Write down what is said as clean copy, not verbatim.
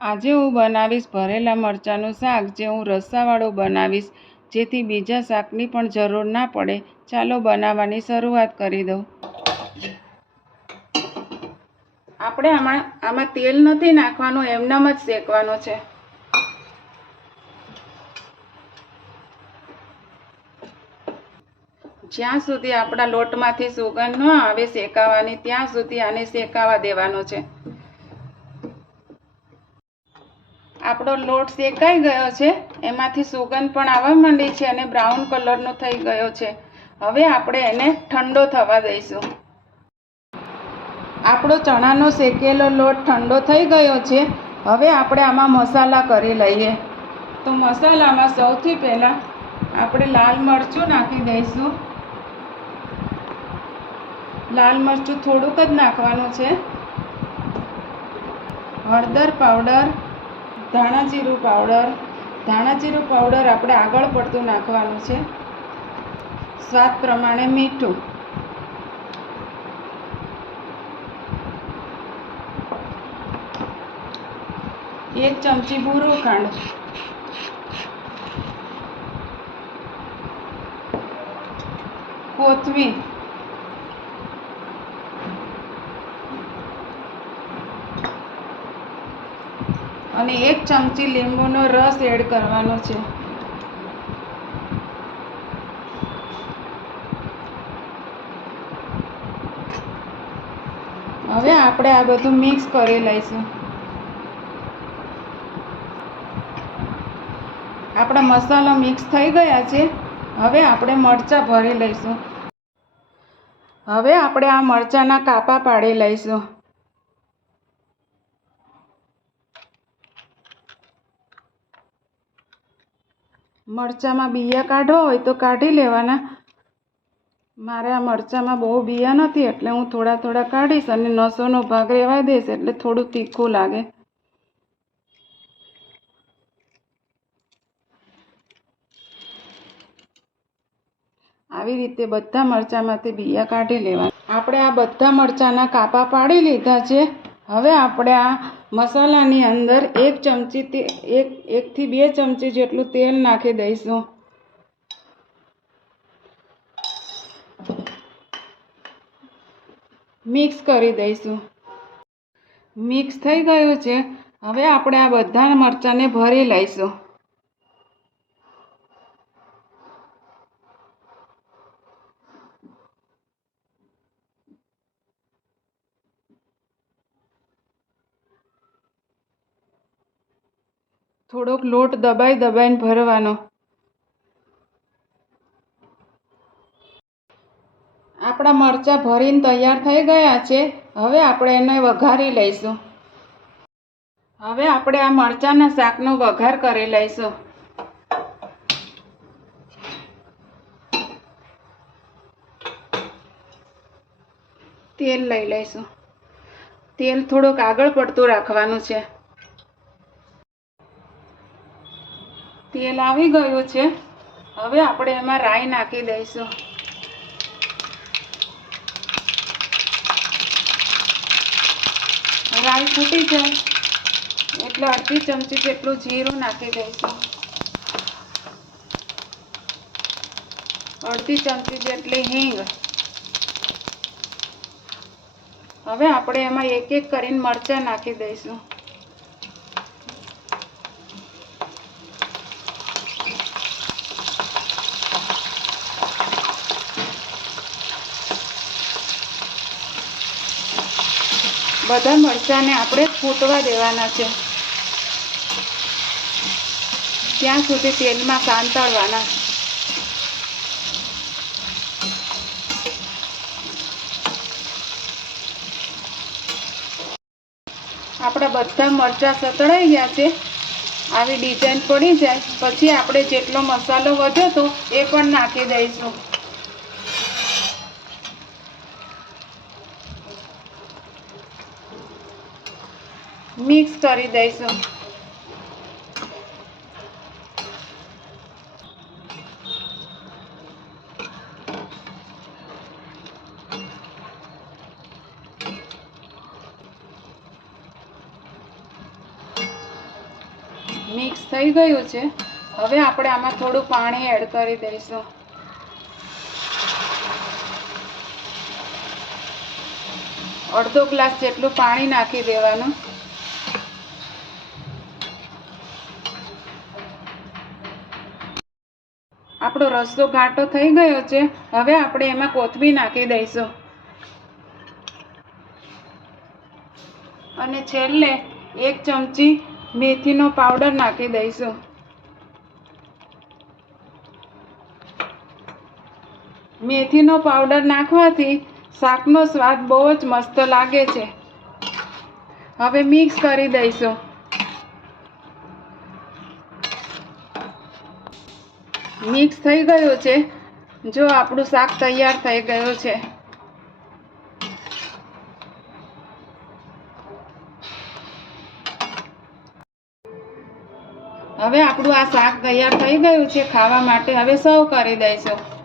આજે હું બનાવીશ ભરેલા મરચાંનું શાક, જે હું રસાવાળું બનાવીશ, જેથી બીજા શાકની પણ જરૂર ના પડે. ચાલો બનાવવાની શરૂઆત કરી દઉં. આપણે આમાં તેલ નથી નાખવાનું, એમનેમ જ શેકવાનો છે. જ્યાં સુધી આપણા લોટમાંથી સુગંધ ન આવે શેકાવાની, ત્યાં સુધી આને શેકાવા દેવાનો છે. આપણો લોટ શેકાઈ ગયો છે, એમાંથી સુગંધ પણ આવવા માંડી છે અને બ્રાઉન કલરનો થઈ ગયો છે. હવે આપણે એને ઠંડો થવા દઈશું. આપણો ચણાનો શેકેલો લોટ ઠંડો થઈ ગયો છે. હવે આપણે આમાં મસાલા કરી લઈએ. તો મસાલામાં સૌથી પહેલાં આપણે લાલ મરચું નાખી દઈશું. લાલ મરચું થોડુંક જ નાખવાનું છે. હળદર પાવડર, ધાણા જીરું પાવડર. ધાણા જીરું પાવડર આપણે આગળ પડતું નાખવાનું છે. સ્વાદ પ્રમાણે મીઠું. એક ચમચી ભૂરું ખાંડ. કોથમીર. અને એક ચમચી લીંબુનો રસ એડ કરવાનો છે. હવે આપણે આ બધું મિક્સ કરી લઈશું. આપણા મસાલા મિક્સ થઈ ગયા છે. હવે આપણે મરચાં ભરી લઈશું. હવે આપણે આ મરચાંના કાપા પાડી લઈશું. મરચાંમાં બિયા કાઢવા હોય તો કાઢી લેવાના. મારે આ મરચાંમાં બહુ બિયા નથી, એટલે હું થોડા થોડા કાઢીશ અને નસોનો ભાગ રહેવા દઈશ, એટલે થોડું તીખું લાગે. આવી રીતે બધા મરચાંમાંથી બિયા કાઢી લેવાના. આપણે આ બધા મરચાંના કાપા પાડી લીધા છે. હવે આપણે આ મસાલાની અંદર એકથી બે ચમચી જેટલું તેલ નાખી દઈશું. મિક્સ કરી દઈશું. મિક્સ થઈ ગયું છે. હવે આપણે આ બધા મરચાંને ભરી લઈશું. થોડોક લોટ દબાઈને ભરવાનો. આપણા મરચાં ભરીને તૈયાર થઈ ગયા છે. હવે આપણે એને વઘારી લઈશું. હવે આપણે આ મરચાંના શાકનો વઘાર કરી લઈશું. તેલ લઈ લઈશું. તેલ થોડુંક આગળ પડતું રાખવાનું છે. તેલ આવી ગયું છે. હવે આપણે એમાં રાઈ નાખી દઈશું. રાઈ ફૂટી જાય એટલે અડધી ચમચી જેટલું જીરું નાખી દઈશું. અડધી ચમચી જેટલી હિંગ. હવે આપણે એમાં એક એક કરીને મરચાં નાખી દઈશું. બધા મરચાંને આપણે ફૂટવા દેવાના છે, ત્યાં સુધી તેલમાં સાંતળવાના. આપણા બધા મરચાં સતળાઈ ગયા છે. આવી ડિઝાઇન પડી જાય પછી આપણે જેટલો મસાલો વધ્યો હતો એ પણ નાખી દઈશું. મિક્સ કરી દઈશું. મિક્સ થઈ ગયું છે. હવે આપણે આમાં થોડું પાણી એડ કરી દઈશું. અડધો ગ્લાસ જેટલું પાણી નાખી દેવાનું. આપણો રસો ઘાટો થઈ ગયો છે. હવે આપણે એમાં કોથમીર નાખી દઈશું અને છેલ્લે 1 ચમચી મેથીનો પાવડર નાખી દઈશું. મેથીનો પાવડર નાખવાથી શાકનો સ્વાદ બહુ જ મસ્ત લાગે છે. હવે મિક્સ કરી દઈશું. મિક્સ થઈ ગયું છે. જો આપણું શાક તૈયાર થઈ ગયું છે. હવે આપણું આ શાક તૈયાર થઈ ગયું છે ખાવા માટે. હવે સર્વ કરી દઈશું.